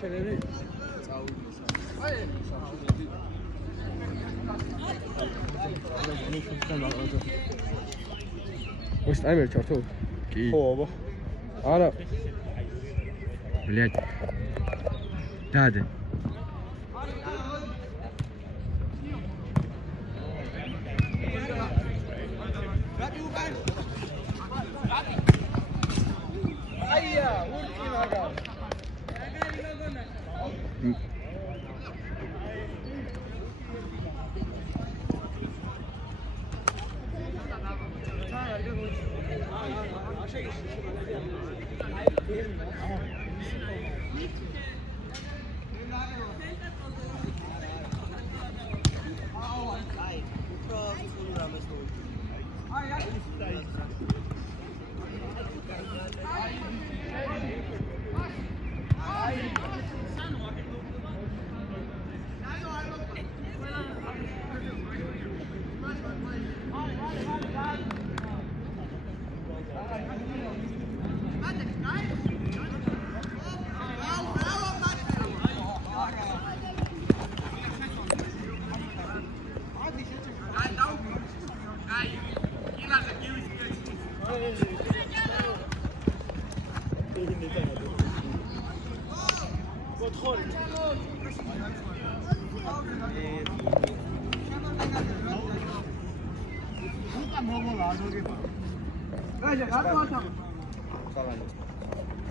ჩელები ось таймер чертов. Ки. О, ара. Блядь. Дядя.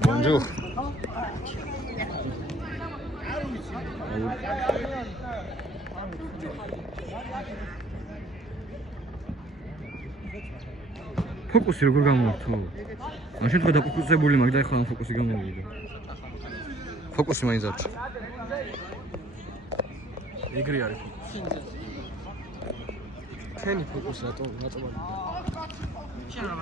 Bonjour. Фокуси როგორ გამოვართო? ან შეთქვა დაფოკუსებული მაგ და ახლა ფოკუსი გამოვიდა. ფოკუსი მაინც არის. ეგრე არის ფოკუსი. თენი ფოკუსი რატომ არის? შენ რა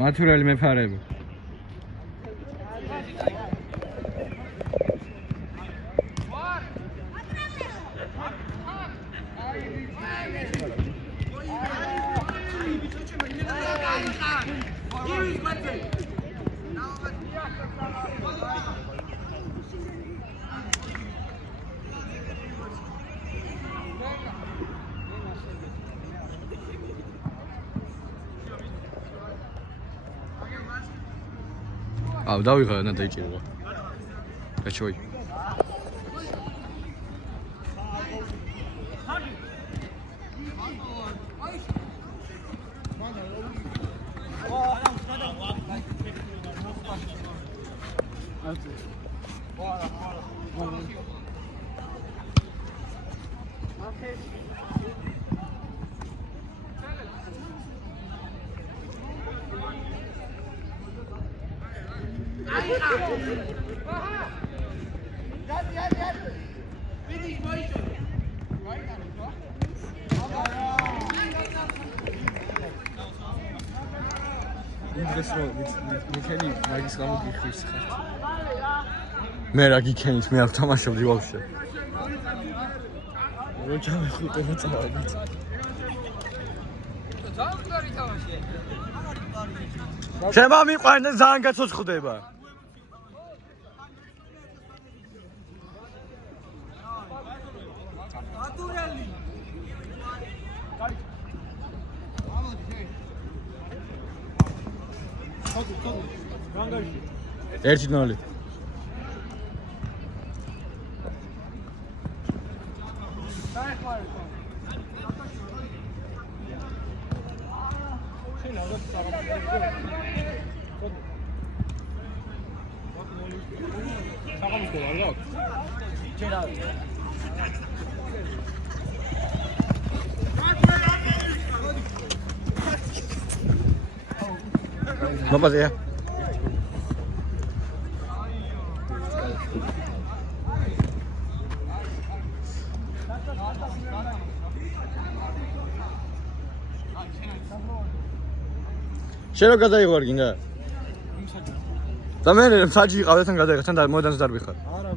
მათურელი მეფარები აუ დავიღალე და დაიჭირა. გაჩვი. მე რა გიქენის მე არ თამაშობდი ვაფშე. რო ჩავეხუტე და წავიდეთ. შემა მიყვარდა ძალიან გაცოცხლდება. ერთი ნოლი. Vamos allá. შენ რო გადაიღარ გინდა? და მე საჯი იყავ თან გადაიღე თან და მოედანზე დარბიხარ. არა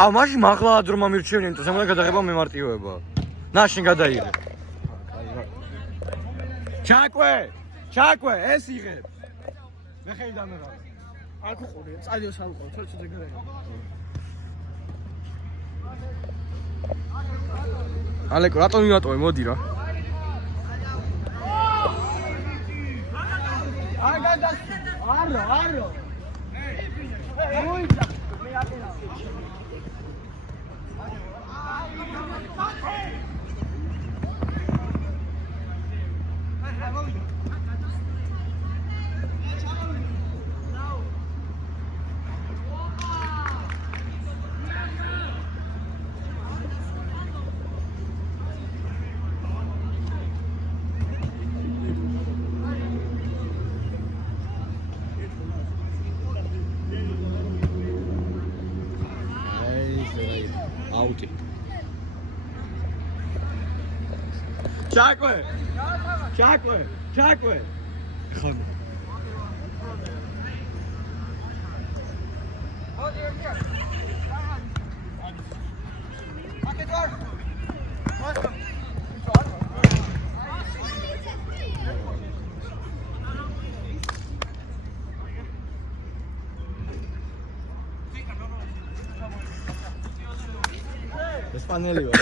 აუ მაშინ მაღლა ადრომა მირჩევენ იმიტომ ზემოდან გადაღება მემარტივება. ნა შენ გადაიღე. ჩაკვე ეს იღებს. მე ხელი დამეღა. არ გიყურე წალიოს არ უყო თორე ცოტა გადაიღე. ალეკო რატომ ვიმატოვე მოდი რა. არო მოიცა მე აკენა აუტი. ჩაკვე. ხან. ესპანელი ვარ.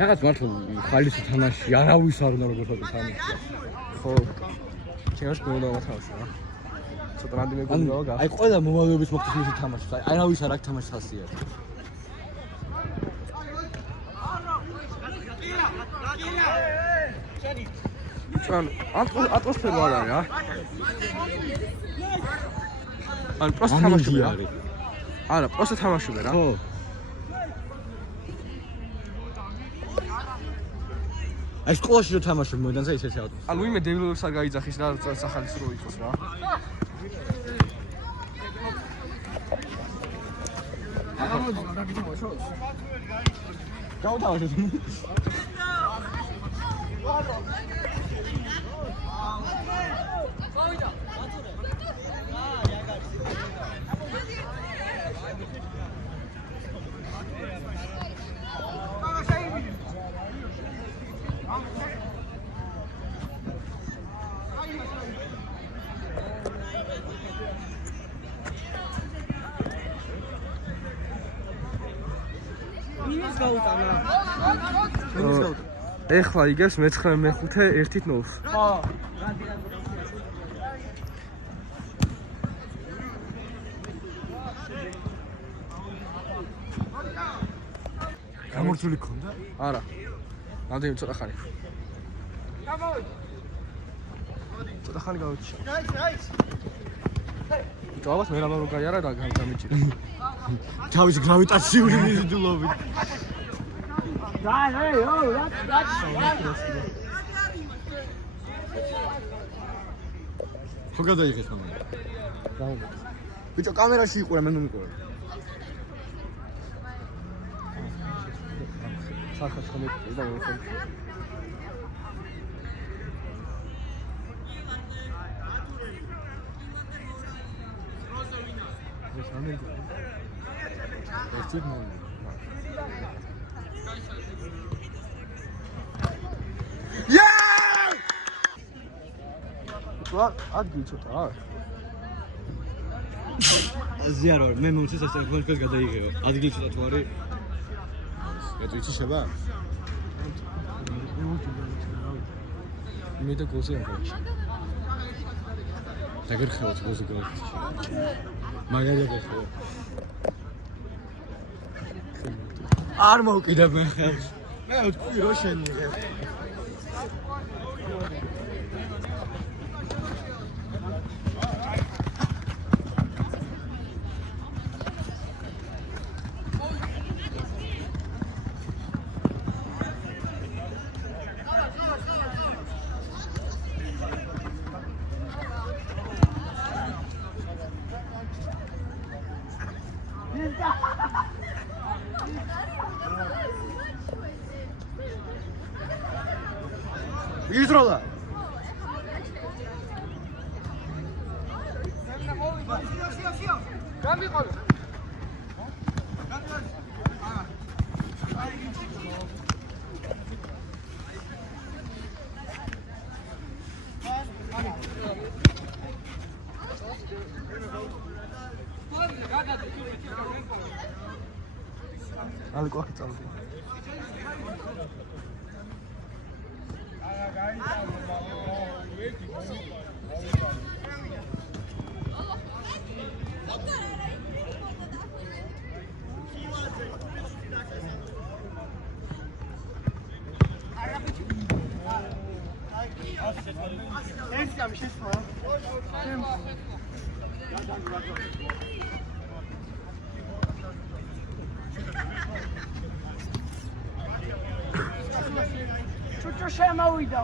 რაღაც მართლა ხალისი თამაში არავის არ უნდა როგორ თამაში. ხო ჩემს გონდა მოთავსა რა ცოტა რამდენი მეგობრია გა აი ყველა მომავლობის მოხდეს მისი თამაში. აი არავის არ აქვს თამაშის ხასიათი. ჩვენ ატმოსფერო არ არის რა ან პროსტ თამაშობენ რა არა პროსტ თამაშობენ რა ხო აი სკოლაში რო თამაშობ მოედანზე ისეთი ავტო ანუ იმე დეველოპერს არ გაიძახის რა სახალისრო იყოს რა გავთავაზეთ ეხლა იგებს მე-9 მე-5 1-0. ხო. გამორთული ქონდა? არა. რამდენი ცოტა ხანი. გამოვიდე. ცოტა ხანი გავიჩი. დავას მე რამე რო გაიარა და გამიჭირე. თავის გრავიტაციული მიზიდულობით. ხო გადაიღეს მამა. ბიჭო კამერაში იყურე მე ნუ მიყურე. სახა ხომ და მოხდა. Ertid mi oldu? Yeah! Var, adgil ცოტა რა. ზიარ ვარ, მე მომწეს ასე ხმას გადაიღება. ადგილი ცოტა თუ არის. ეს ვიცი შევა? მე და გოლზე ამ გაჩი. დაგერხევთ გოლზე გოლში. მაგალითად ხო. არ მოვკიდებ მე ხელს. მე ვთქვი რო შენიღე. იზროლა. გამიყოლე. ალ კვახი წავდი. Çuçu şemavıydı.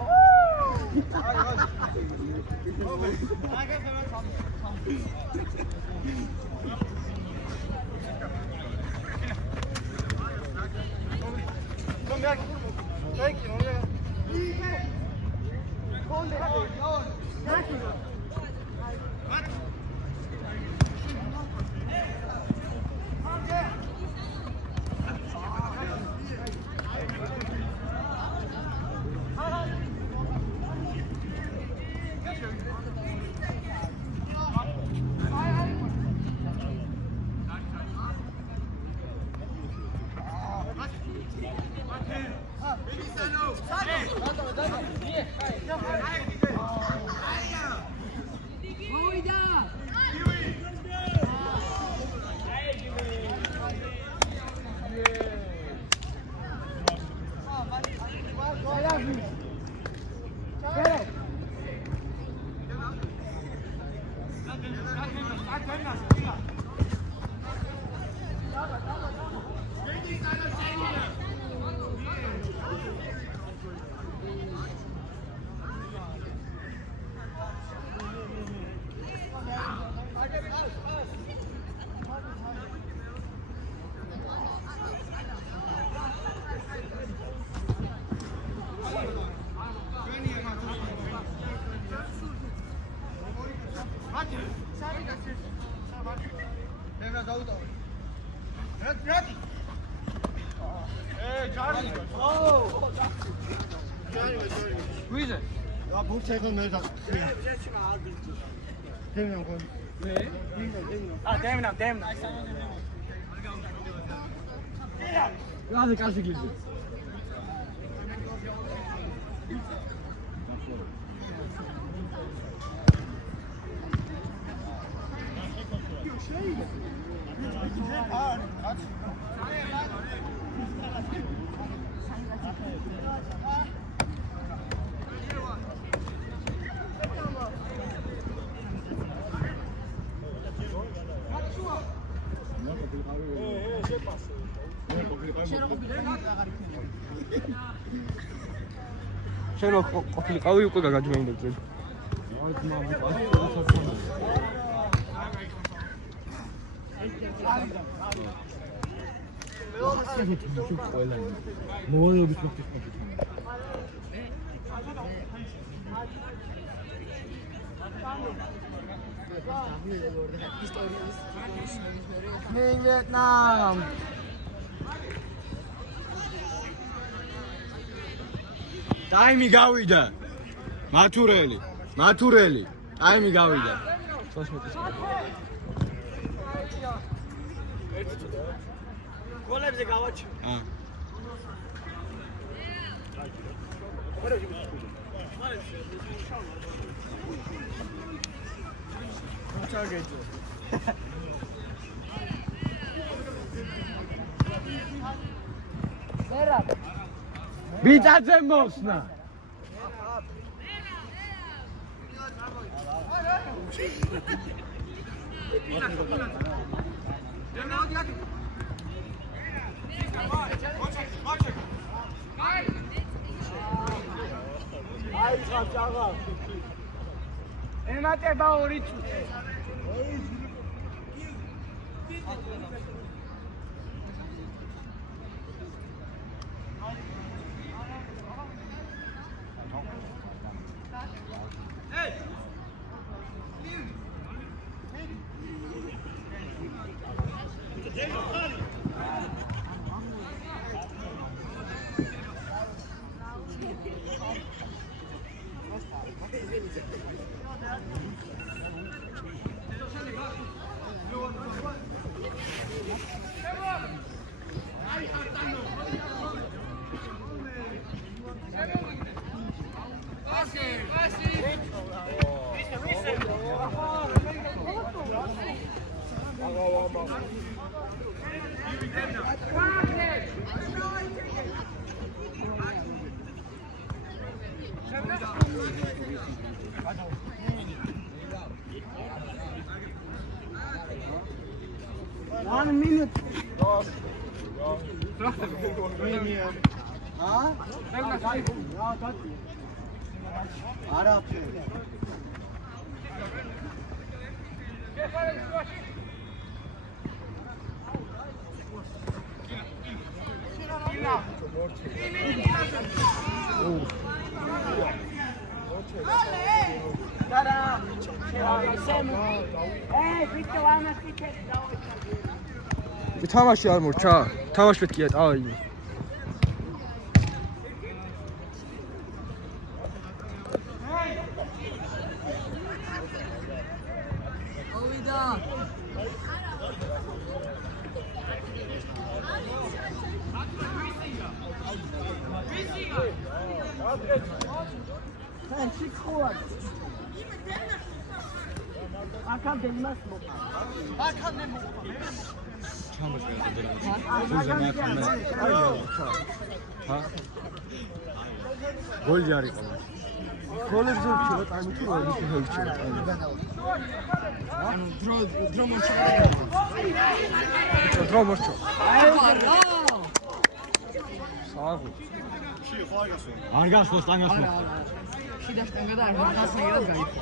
ვიზე? Ja, Buch zeggen met dat. Ding dan gewoon. Nee. Ah, demnam. Ja, dat kan ik niet. შენ ყოფილიყავი უკვე გაგაჯმენდებზე. მოვალეობის მოხდის ვიეტნამ Time გავიდა. მათურელი. Time გავიდა. 100 მეტრი. გოლებზე გავაჩი. ბიჭაძე მოსნა. ემატება 2 წუთი. 1 minute. არა თამაში არ მორჩა? თამაში პეთქია ტავი. გოლი არ იყო. გოლებზე ვჩილა, ტაიმი თუ არ ვიჩილა. ანუ დრო მორჩა. სააღო. არ გასვლა სტანგასვლა. შიდა შტანგა და არ გასნიერად გაიქო.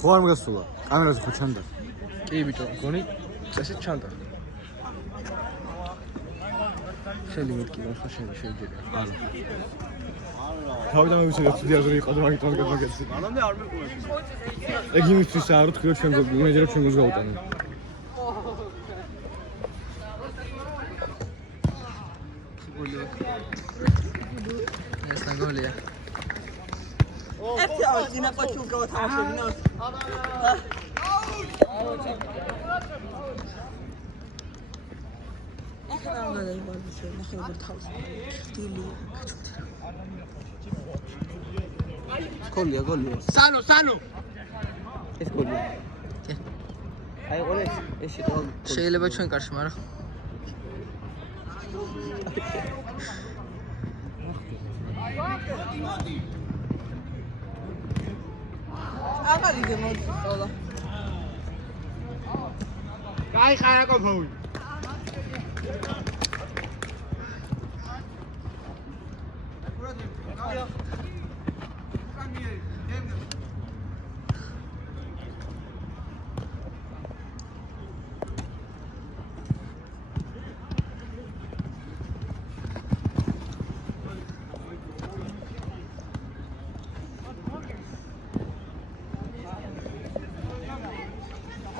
ხო არ მოგასულა. კამერაზე ხო ჩანდა. კი ბიჭო, გონი წესით ჩანდა. შენი მეთქი ხო შეიძლება. არა. თავიდან მივიცე რომ ცივი აზრი იყო და მაგით მაგეთს. მანამდე არ მეყურე. ეგ იმისთვის არ ვთქვი რომ ჩვენ იმედი რომ ჩვენ გვაუტანო. ეს ნაგოლია. ერთი ავინა პაჩულ გავათამაშებინო. ახლა რა გადაიბარდიშო, ნახე როგორ თავს. დილია, გაჩვენე. გოლია. სანო. ეს გოლია. აი ყოლე ეს იყო. შეიძლება ჩვენ კარში, მაგრამ აღარ იგე მოწოლა. კაი ხარაკო ფაული.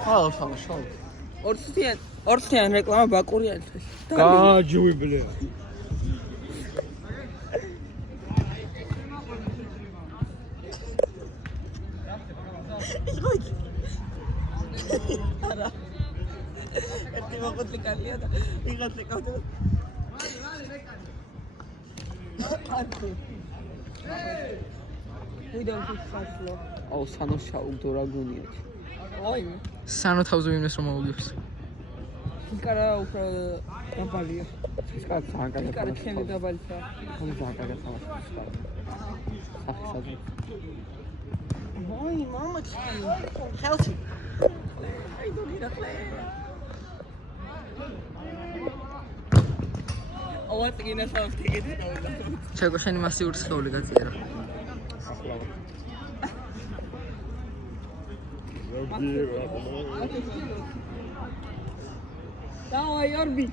ხალ თამაშობ. ორწლიან რეკლამა ბაკური არის. გაჯუი ბლე. არა. ერთი მოყოთლი კალია და ვიღაცე კავდა. აკუ. ვიდეო ფიქსაცლო. აუ სანო შაუდო რა გონიათ. ой, სანო თავზე ვინმეს რომ მოვიდოს. იკარა უფრო დაბალია. ის კაც ძალიან კარგი. იკარა ჩემი დაბალია. ხომ ძალიან კარგი თამაშობს. სახისადმი. ой, мама, ხელში. აი დოგი რა ხლე. ავად გინას ავთიგეთ და ჩეკო შენი მასიური სხეული გაწიერა. Давай, Орби.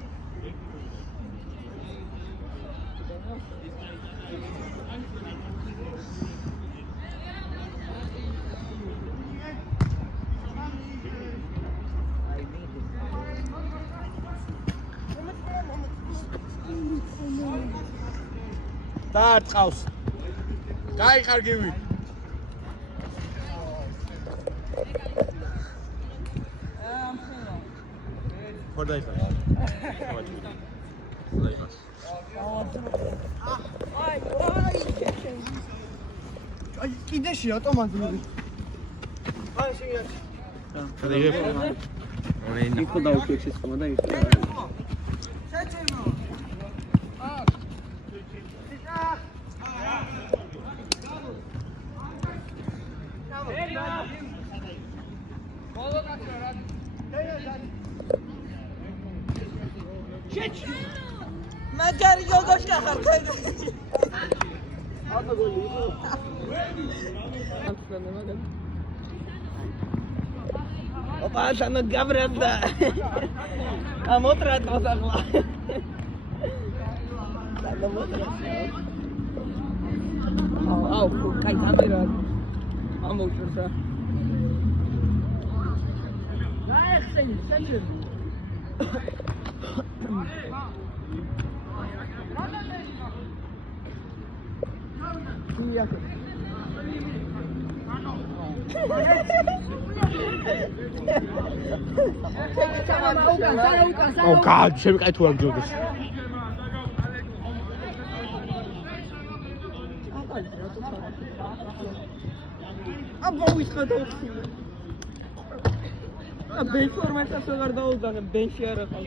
დაარტყავს. გაიხარ გივი. ხორდაიხარ. ხორდაიხარ. აი, კიდეში ავტომატი. აი, შეგია. იქო დაუშვეს ეს ხომა და იქო. შეჩერმო. მაგარი გოგოშკა ხარ თქვენ. აბა გოლი იყო. ოპა, სანო გაბრანდა. ამოტრატო ახლა. სანო მოტრატო. აუ, კაი კამერა. ამოუჭრდა. გაიხსენი, საჭირო. Oh God, შენ კაი თუ არ გჯობდეს. აბა ვიხადო. ბენჩ ფორმატას აღარ დაუძანე, ბენჩი არ ახალ.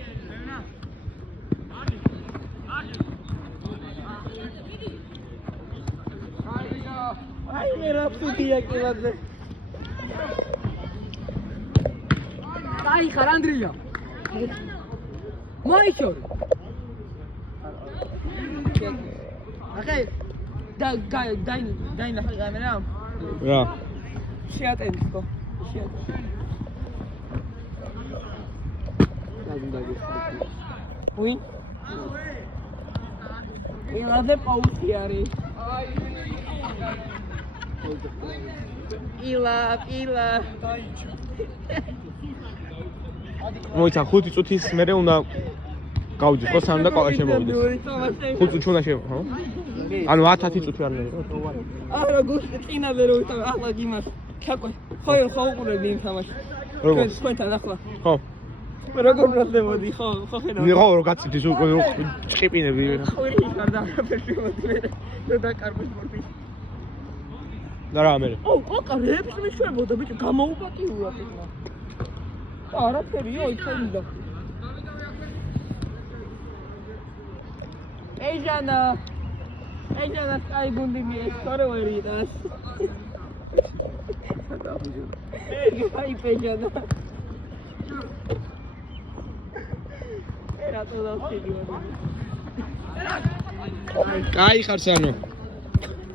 აი მე რა ფუტია კილაძე. აი ხარ ანდრია. მაიჩორი. ახე დაინა კამერა. რა. შეატენდო. უი? ილადე პაუზი არის. ილა. მოიცა 5 წუთის მერე უნდა გავუძის ხო სამ და ყავა შემოვიდეს. 5 წუთი უნდა შემო, ხო? ანუ 10 წუთი არ ნება. არა გუშინ წინაზე რო ვიტყვი ახლა გიმას. ჩაკვე. ხო უყურებდი იმ თამაშს. როგორ? თქვენთან ახლა. ხო. მე როგორ ვრდებოდი ხო ხედავ. მიღო რო გაცივდეს უკვე ჭყიპინები. ხვირი ხარდა ფერშიმოდი მე. და დაკარგოს მორფი. და რა მერე? ო, კოკა რეპს მიშვებოდა ბიჭო, გამოუპატიურა თქმა. არაფერია იქნებოდა. ეჟანა კაი გუნდი მიესწორე ვერიდას. აი პეჟანა. ერა თუ დავსტიგიო. კაი ხარ სანო.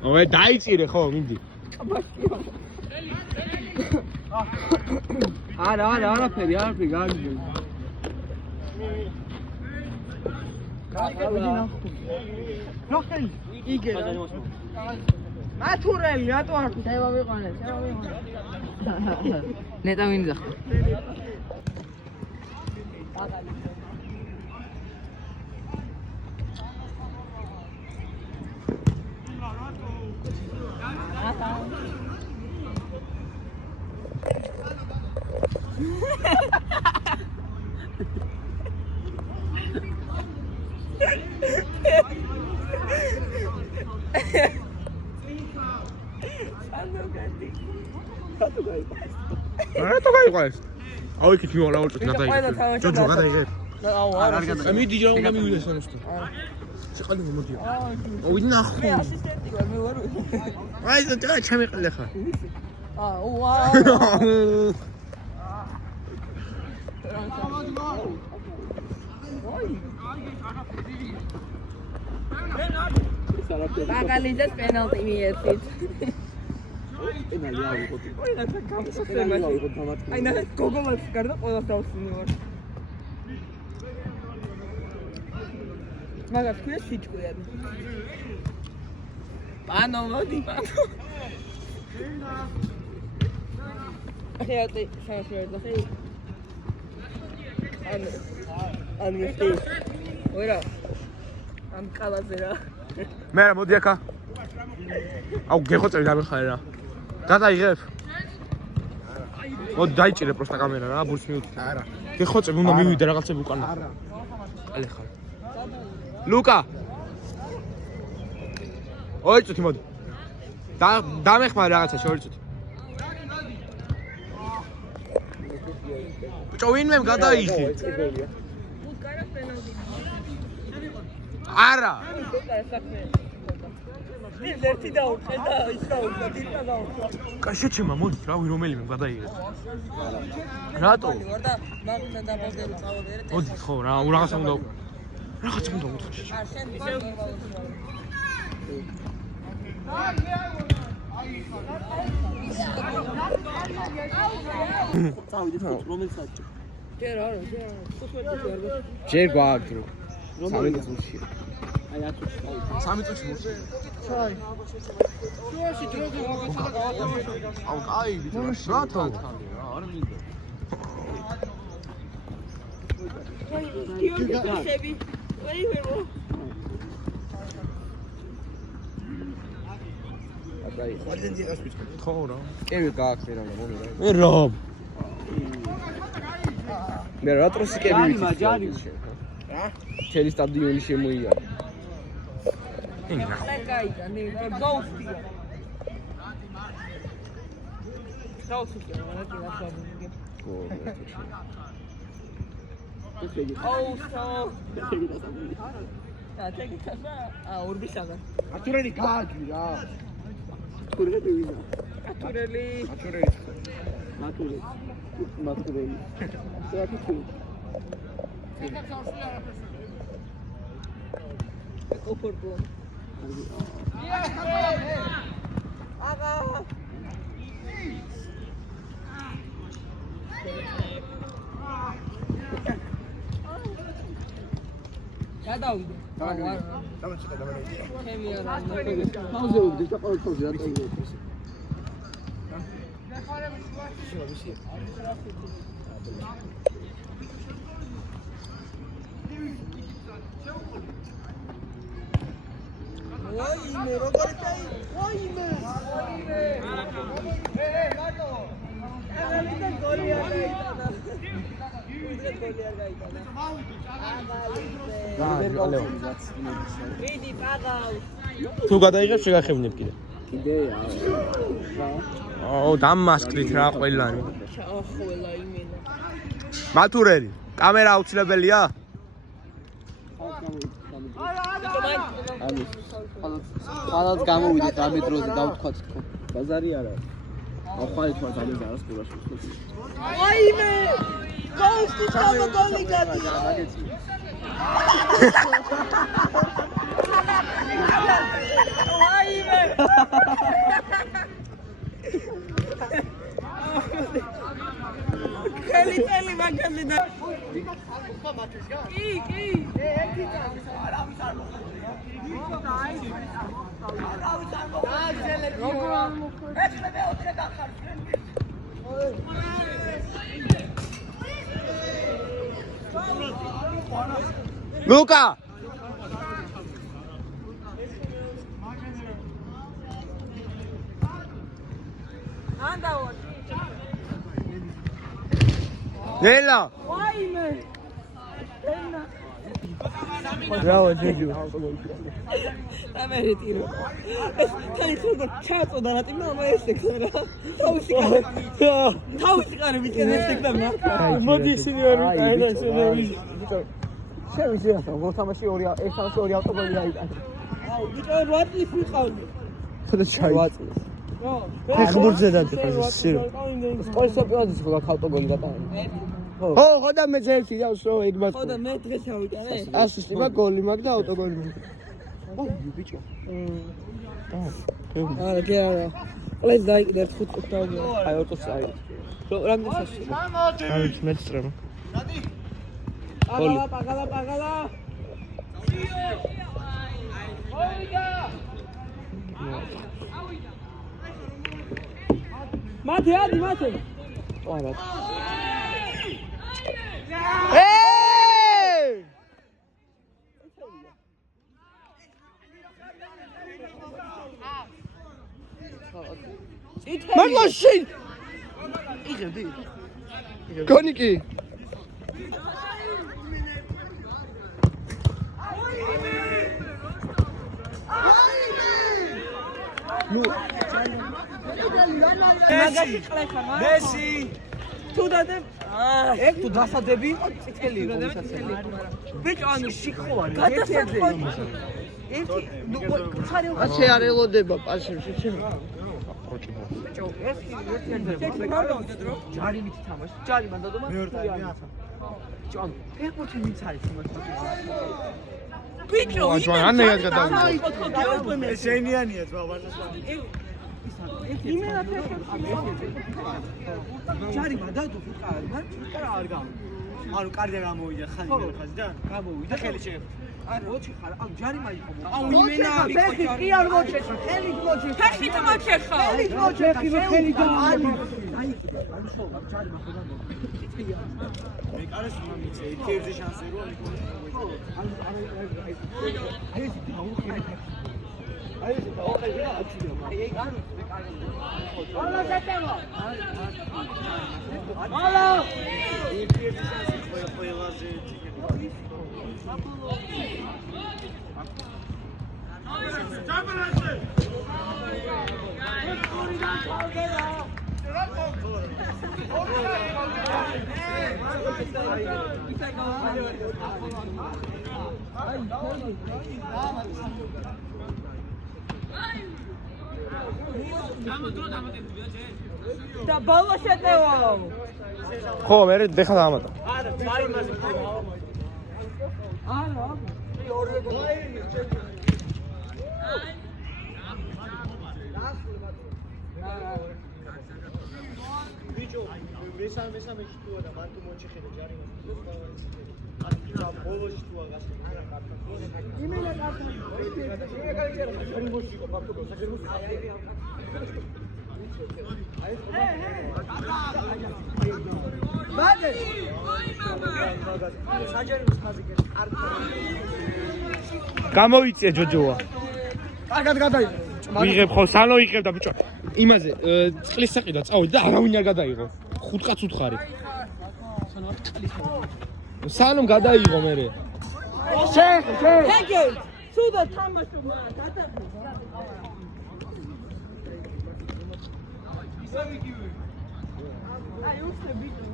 ოვე დაიწირე ხო, მინდი. არაფერი გაიგე. ნახელი. იგე. ათურელი, რატო არ დავავიყვანე? ნეტა მინდა ხო? რატო გაიყვანეს? აუ იქით მივალა უწუთ გადაიღე. ჯოჯო გადაიღე. აუ არ აი მიდი რა უნდა მივიდეს ანუსტო. შეყალე მომოდია. აუ ნახო. მე ასისტენტი ვარ, მე ვარ. აი ეს რა ჩამეყლე ხა. აუ მაგალითად პენალტი მიერთით. პენალი ავიღოთ. ой, რაცა გამოსასწრებია. აი ნახე, გოგომაც გარდა ყველას დავსვინე ვარ. მაგას ქვია სიჭკვიანი. პანო მოდი, პანო. ხეატი, შევშერდა ხე. ან მისტი. ვერა. ამ კალაზე რა. მე რა მოდი აქა. აუ გეხოცები გამიხარე რა. გადაიღებ. მოდი დაიჭირე პროსტა კამერა რა, ბურს მიუთი. არა. გეხოცები უნდა მივიდე რაღაცები უკან. არა. ალე ხარ. ლუკა. ორი წუთი მოდი. დამეხმარე რაღაცაში ორი წუთი. ბჭო ვინმემ გადაიღე. არა. ერთი დაუწყე და ის დაუწყე, დილკა დაუწყე. კაშეჩემა მოდი რავი რომელიმე გადაიღე. რატო? ვარ და მაგნა დაბალდები წავადე. მოდი ხო რა რაღაცა უნდა რაღაცა უნდა უთხრში. წავიდეთ რომელ საჭო? ჯერ არა, ჯერ გვააგდრო. 3 წუთში. აი 10 წუთში წავიდეთ. 3 წუთში მოსული. შუაში დრო აუ, კაი, რატო? არ მინდა. შები. ვეიმო. აი ყველენდი რას ვიწყო? ხო რა. კევი გააქცე რა მომი რა. მე რა? მე რა ტროსიკები ჯარი მაჯარი. რა? მთელი სტადიონი შემოიარა. ლეკაიდა, ნე გოუსტია. გოუსტია, რა კიდე ახლა. აუ, სო. ტაკი ხასა, ორბისაგა. ათურელი გააგი რა. ათურელი ვინა? ათურელი. მათურელი. საერთოდ ოპორტუ. აგა. გადავიდე. დამაჩა დამაჩა. ჩემი არა. თავზე უგდი და ყოველ თავზე რა ტაიგებს. ვაიმე, როგორ წაი? ვაიმე. მარტო. აღარ გოლი არ გაიტანა. გოლი არ გაიტანა. ვიდი პაგავ. თუ გადაიღებ შეგახებინებ კიდე. კიდეა. აუ, დამასკრით რა ყველანი. ახლა იმენა. მათურელი, კამერა აუცილებელია? ხალხს გამოვიდეთ რამე დროზე დავთქვათ თქო. ბაზარი არა. ახალი თქვა ძალიან არის ყურაში. ვაიმე! გოუსტი ჩავო გოლი გადი. ვაიმე! ხელი მაგალი და კი ერთი წამი არავის არ მოხდა არავის არ მოხდა ეს მე მეოთხე დახარ ლუკა ანდაო ნელა ვაიმე ენა ბრავო ჯიჯუ ამერი ტირო ეს თვითონ ჩაწოდა რა ტიმო ამასე ხარა თავისი კარი მიკენეს და მოდი სინიორი აიდა შენები შევიზე ახლა მოთამაში ორი ეს სამში ორი ავტოგოლი გაიტანა. აუ ბიჭო რატი ვიყავდი ხოდა ჩაი რა ფეხბურთზე დადიხარ სირო სკოლის საპილოტის ხო ავტოგოლი გატანა. ხო ხოდა მე ძერში დავსო იგმას ხოდა მე დღეს ავიტანე ასისტი მაგ გოლი მაგ და ავტოგოლი ოი ბიჭო. არა კი არა ყველას დაიკიდე 5 წუთი დავია აი 20 წაი. რამდენი სასწრაფო? არის მეცხრება პაგალა მათე ადი მათე არა. მაგაში იღებდი. გონიკი ნუ მაგაში ყლეხა მესი თუ დადე ეგ თუ დასადები წითელი იყო ისაცელი. ბიჭო ანუ შიხოვარი. გადასახო ერთი ცარი ასე არ ელოდება პასში ჩემი. ბიჭო ეს ერთი ჯარი მით თამაში ჯარი მანდადო მას ჭონ ფეხბურთი ვინც არის იმას ბიჭო ჯვან ანეად გადავიდა შენიანია ძმა ვარსაშლავი იმენა ფეხბურთი ჯარი მადადო ფუტკარი მან ფუტკარა არ გავა ანუ კარგად გამოვიდა ხანი ხაზიდან გამოვიდა ხელი შეეხო არ როჩი ხარ ანუ ჯარი მაიყო ანუ იმენა არის კი არ მოჩეხა ხელი მოჩეხა ფეხით მოჩეხა ხელი მოჩეხა ხელი და არის აი ანუ შოვა ჯარი მაყდა მე კარეს მომიცე ერთზე შანსი რო ანუ აი ეს დაუხერე აი ეს დაუხერე აცილო აი ანუ მე კარგი ალა ზეთევა ალა ერთზე შანსი ყველაზე და ბოლო შეტევა ხო მე დეხა დამატა არა ჯარი მასე არა ბიჭო მესამე შტუა და მარტო მოჩეხედა ჯარი მასე ბოლოში თუ აგასო არა მარტო იმენა კარტა ჯარი მოსიკო ფაქტო საკერმოს ბადე საჯერიმოს ხაზიკე გამოიწია ჯოჯოა კარგად გადაიღო ვიღებ ხო სანო იყებდა ბიჭო იმაზე წყლის საყიდვა წავედი და არავინ არ გადაიღო 5 კაც უთხარი სანომ გადაიღო მე ჰეგე სუდა თამაშო მაგრამ გადაგიხო აი უცე ბიჭო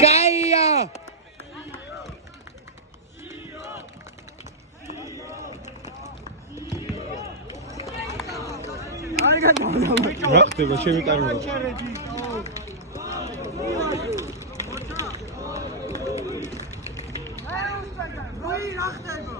გაია არ გადავდა ბიჭო რა ხდება ჩემი კარგი როი რა ხდება